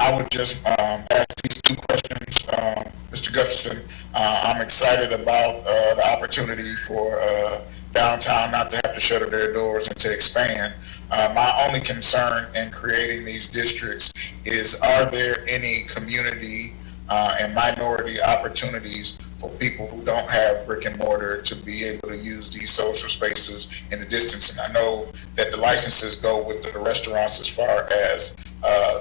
I would just ask these two questions, Mr. Gustafson. I'm excited about the opportunity for downtown not to have to shutter their doors and to expand. My only concern in creating these districts is, are there any community and minority opportunities for people who don't have brick and mortar to be able to use these social spaces in the distance? And I know that the licenses go with the restaurants as far as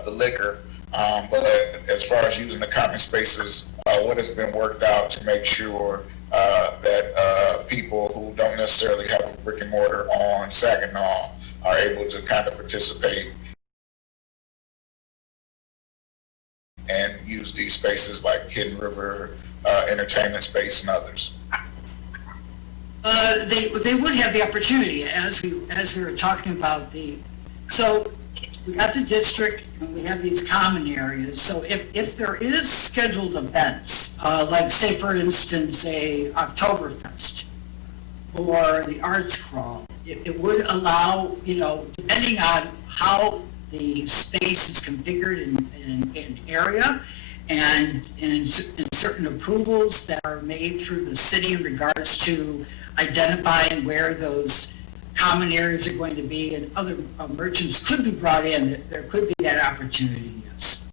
the liquor, but as far as using the common spaces, what has been worked out to make sure that people who don't necessarily have a brick and mortar on Saginaw are able to kind of participate and use these spaces like Hidden River Entertainment Space and others? They would have the opportunity, as we were talking about so we got the district and we have these common areas. So if there is scheduled events, like say for instance a Oktoberfest or the Arts Crawl, it would allow, depending on how the space is configured in an area, and in certain approvals that are made through the city in regards to identifying where those common areas are going to be, and other merchants could be brought in, there could be that opportunity, yes.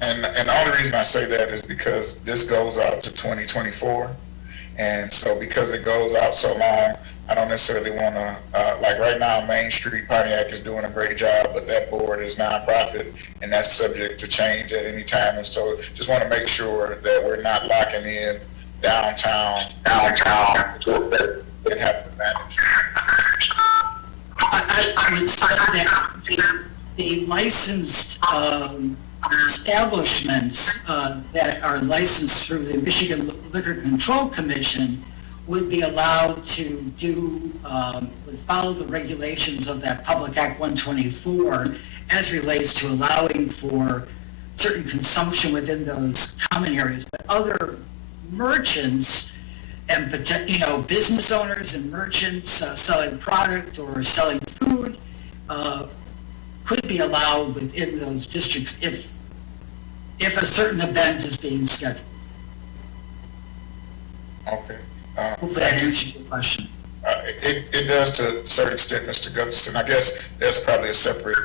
And the only reason I say that is because this goes out to 2024. And so because it goes out so long, I don't necessarily want to, like right now, Main Street, Pontiac is doing a great job, but that board is nonprofit and that's subject to change at any time. And so just want to make sure that we're not locking in downtown and have to manage. I would say that the licensed establishments that are licensed through the Michigan Liquor Control Commission would be allowed to would follow the regulations of that Public Act 124 as relates to allowing for certain consumption within those common areas. But other merchants and, business owners and merchants selling product or selling food could be allowed within those districts if a certain event is being scheduled. Okay. Hopefully that answers your question. It does to a certain extent, Mr. Gustafson. I guess that's probably a separate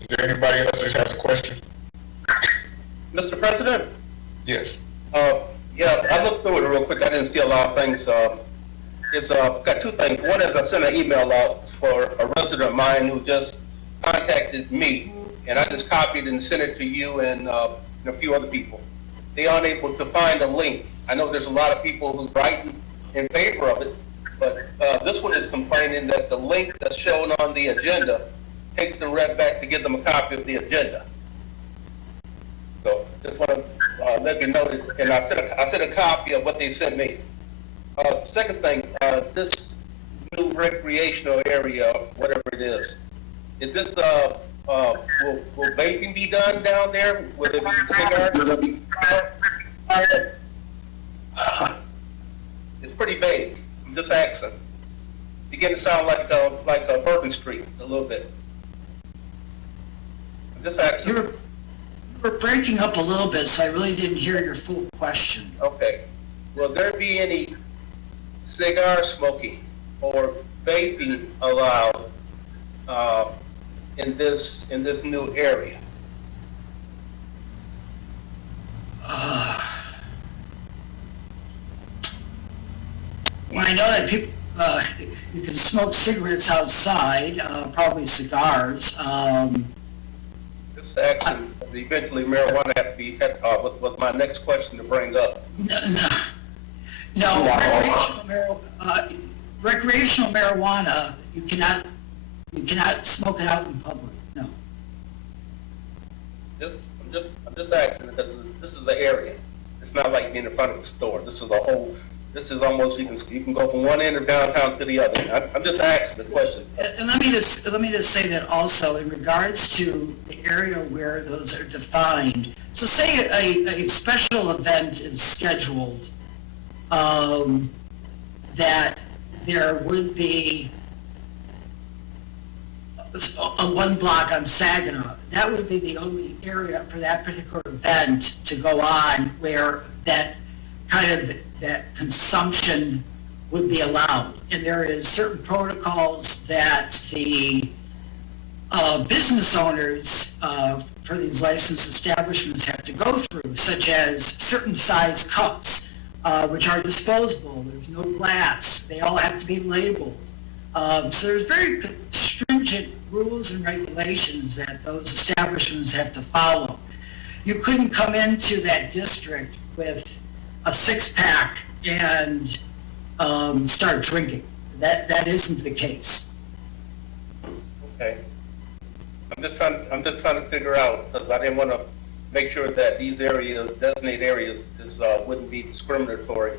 is there anybody else that has a question? Mr. President? Yes. Yeah, I looked through it real quick. I didn't see a lot of things. It's got two things. One is I sent an email out for a resident of mine who just contacted me, and I just copied and sent it to you and a few other people. They aren't able to find a link. I know there's a lot of people who's writing in favor of it, but this one is complaining that the link that's shown on the agenda takes them right back to give them a copy of the agenda. So just want to let you know that, and I sent a copy of what they sent me. The second thing, this new recreational area, whatever it is this will vaping be done down there? Will it be cigars? It's pretty vague. I'm just asking. You get to sound like a Bourbon Street a little bit. I'm just asking. You were breaking up a little bit, so I really didn't hear your full question. Okay. Will there be any cigar smoking or vaping allowed in this new area? Well, I know that people, you can smoke cigarettes outside, probably cigars. This actually, eventually marijuana have to be, was my next question to bring up. No, recreational marijuana, you cannot smoke it out in public, no. I'm just asking because this is the area. It's not like being in front of the store. This is almost, you can go from one end of downtown to the other. I'm just asking the question. And let me just say that also in regards to the area where those are defined. So say a special event is scheduled, that there would be one block on Saginaw. That would be the only area for that particular event to go on where that kind of, that consumption would be allowed. And there is certain protocols that the business owners for these licensed establishments have to go through, such as certain size cups, which are disposable. There's no glass. They all have to be labeled. So there's very stringent rules and regulations that those establishments have to follow. You couldn't come into that district with a six-pack and start drinking. That isn't the case. Okay. I'm just trying to figure out, because I didn't want to make sure that these areas, designated areas, wouldn't be discriminatory.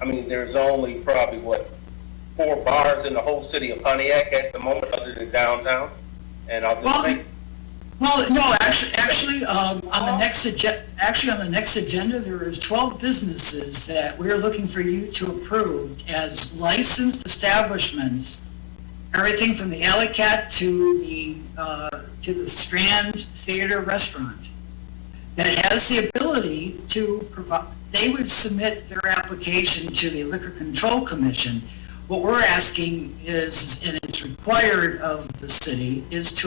I mean, there's only probably, 4 bars in the whole city of Pontiac at the moment, other than downtown, and I'll just think. Well, no, actually, on the next agenda, there is 12 businesses that we're looking for you to approve as licensed establishments. Everything from the Alley Cat to the Strand Theater Restaurant that has the ability to provide. They would submit their application to the Liquor Control Commission. What we're asking is, and it's required of the city, is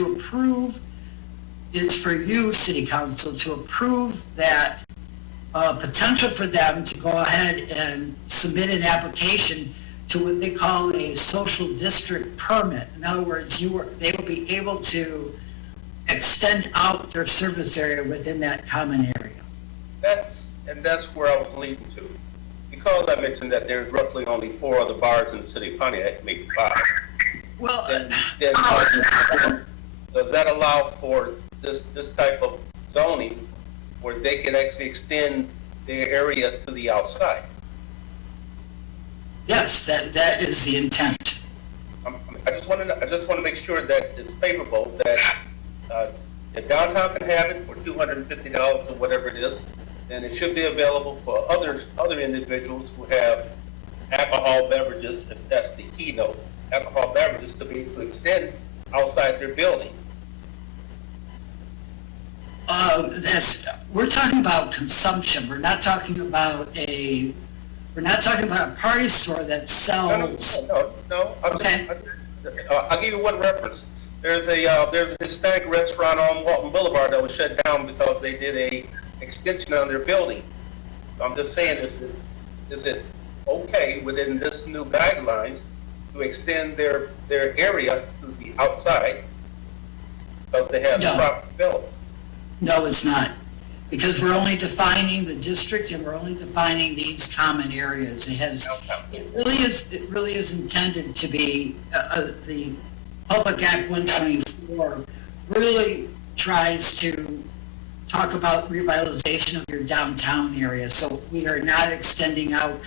for you, City Council, to approve that potential for them to go ahead and submit an application to what they call a social district permit. In other words, they will be able to extend out their service area within that common area. That's where I was leading to. Because I mentioned that there's roughly only 4 other bars in the city of Pontiac, maybe 5. Well, Then does that allow for this type of zoning where they can actually extend their area to the outside? yes, that is the intent. I just want to make sure that it's favorable, that if downtown can have it for $250 or whatever it is, then it should be available for other individuals who have alcohol beverages, if that's the keynote, alcohol beverages, to be able to extend outside their building. We're talking about consumption. We're not talking about a party store that sells. No. Okay. I'll give you one reference. There's a Hispanic restaurant on Walton Boulevard that was shut down because they did a extension on their building. So I'm just saying, is it okay within this new guidelines to extend their area to the outside because they have No. proper development? No, it's not, because we're only defining the district and we're only defining these common areas. It really is intended to be, the Public Act 124 really tries to talk about revitalization of your downtown area. So we are not extending out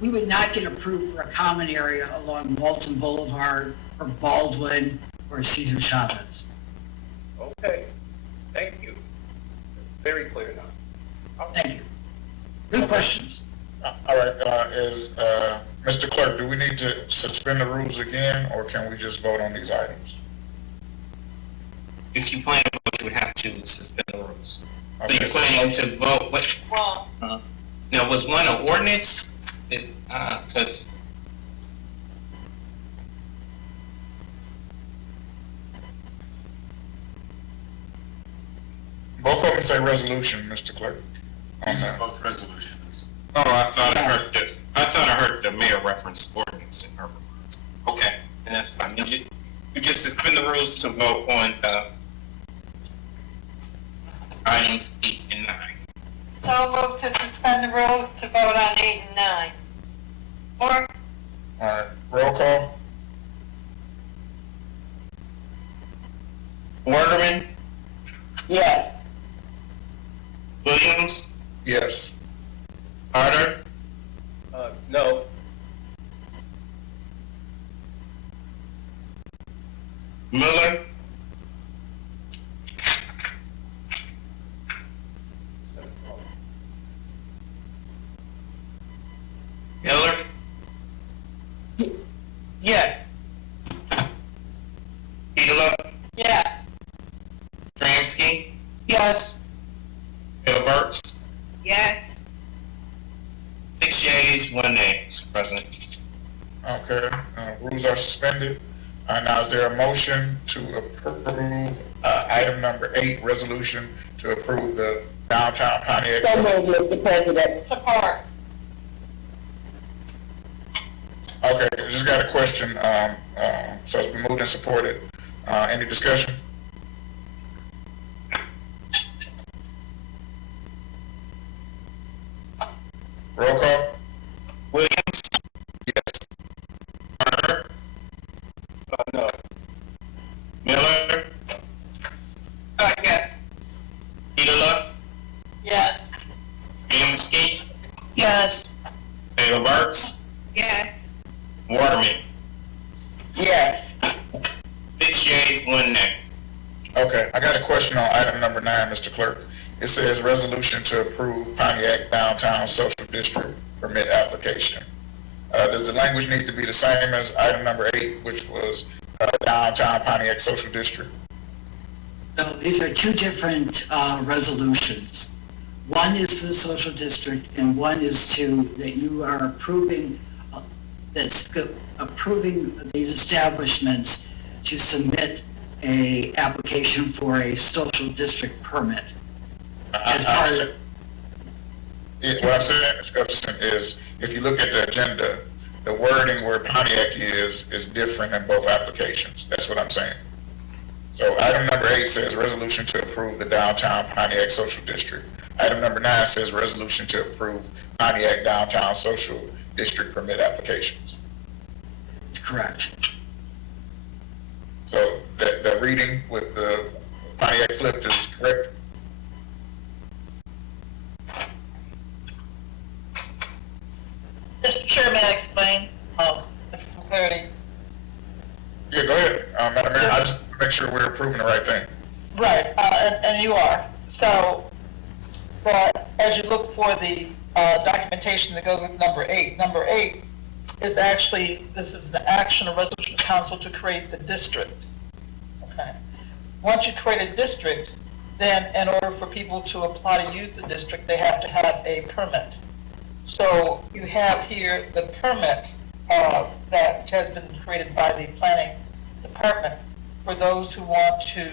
we would not get approved for a common area along Walton Boulevard or Baldwin or Cesar Chavez. Okay, thank you. Very clear now. Thank you. Good questions. All right, Mr. Clerk, do we need to suspend the rules again, or can we just vote on these items? If you plan to vote, you would have to suspend the rules. So Okay, you're planning to vote, what, now, was one an ordinance? Because both of them say resolution, Mr. Clerk. On These are that. both resolutions. oh, I thought I heard the mayor reference ordinance in her remarks. Okay, and that's fine. You just suspend the rules to vote on items 8 and 9. So move to suspend the rules to vote on 8 and 9. Or, All right, roll call. Waterman, yes. Williams, Yes. Carter, No. Miller, Hiller, Yes. Petola, Yes. Tramsky, Yes. Taylor Burks, Yes. 6 yeas, 1 nay, Mr. President. Okay, rules are suspended. Now is there a motion to approve, item number 8, resolution to approve the downtown Pontiac? So moved, Mr. President. Support. Okay, just got a question, so it's been moved and supported. Any discussion? Roll call? Williams, Yes. Carter, No. Miller, Yes. Petola, Yes. Tramsky, Yes. Taylor Burks, Yes. Waterman. Yes. 6 yeas, 1 nay. Okay, I got a question on item number 9, Mr. Clerk. It says resolution to approve Pontiac Downtown Social District permit application. Does the language need to be the same as item number 8, which was downtown Pontiac Social District? No, these are two different resolutions. One is for the social district, and one is that you are approving, approving these establishments to submit a application for a social district permit. As part of, What I'm saying, Mr. Gustafson, is if you look at the agenda, the wording where Pontiac is different in both applications. That's what I'm saying. So item number 8 says resolution to approve the downtown Pontiac Social District. Item number 9 says resolution to approve Pontiac Downtown Social District permit applications. it's correct. So the reading with the Pontiac flipped is correct? Mr. Chair, may I explain, for clarity? Yeah, go ahead, Madam Mayor. I just want to make sure we're approving the right thing. Right, and you are. So, as you look for the documentation that goes with number 8 is actually, this is an action or resolution of council to create the district. Okay. Once you create a district, then in order for people to apply to use the district, they have to have a permit. So you have here the permit that has been created by the planning department for those who want to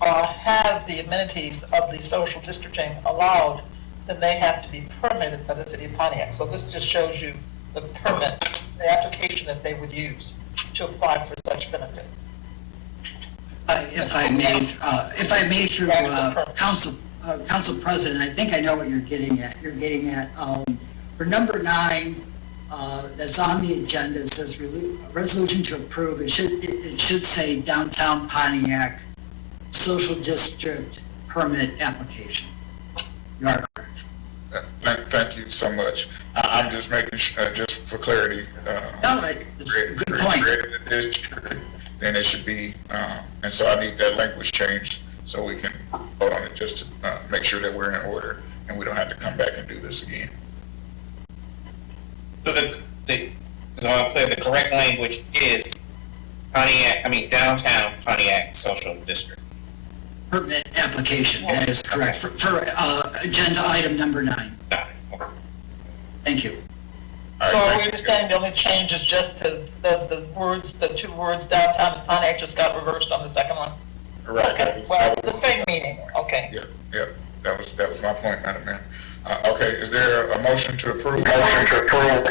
have the amenities of the social districting allowed, then they have to be permitted by the city of Pontiac. So this just shows you the permit, the application that they would use to apply for such benefit. If I may through Council President, I think I know what you're getting at. You're getting at, for number 9, that's on the agenda, it says resolution to approve. It should say downtown Pontiac social district permit application. You are correct. Thank you so much. I'm just making sure, just for clarity. No, it's a good point. Creating a district, then it should be, and so I need that language changed so we can vote on it, just to make sure that we're in order and we don't have to come back and do this again. So so I'm clear, the correct language is downtown Pontiac Social District. Permit application, that is correct, for agenda item number 9. Got it. Okay. Thank you. All So right, are thank we you. understanding the only change is just the words, the 2 words downtown and Pontiac just got reversed on the second one? Right. Okay, well, it's the same meaning, okay. Yeah, that was my point, Madam Mayor. Okay, is there a motion to approve? Support.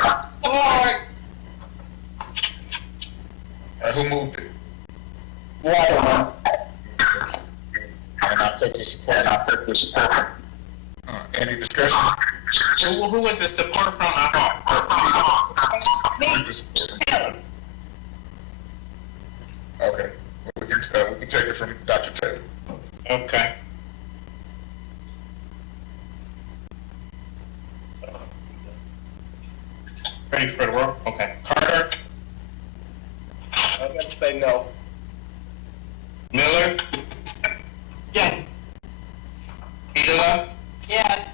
Who moved it? Waterman. And I'll take the support. Any discussion? Who was the support from? Take the support. Okay, we can take it from Dr. Taylor. Okay. Ready for the roll? Okay. Carter, I'm going to say no. Miller, Yes. Petola, Yes.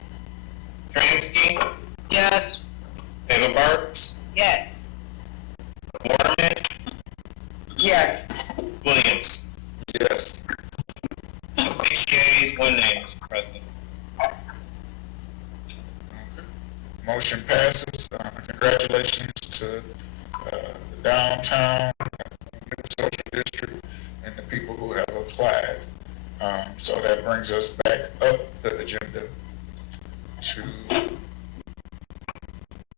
Tramsky, Yes. Taylor Burks, Yes. Waterman, Yes. Williams. Yes. one name, Mr. President. Motion passes. Congratulations to the downtown new social district and the people who have applied. So that brings us back up the agenda to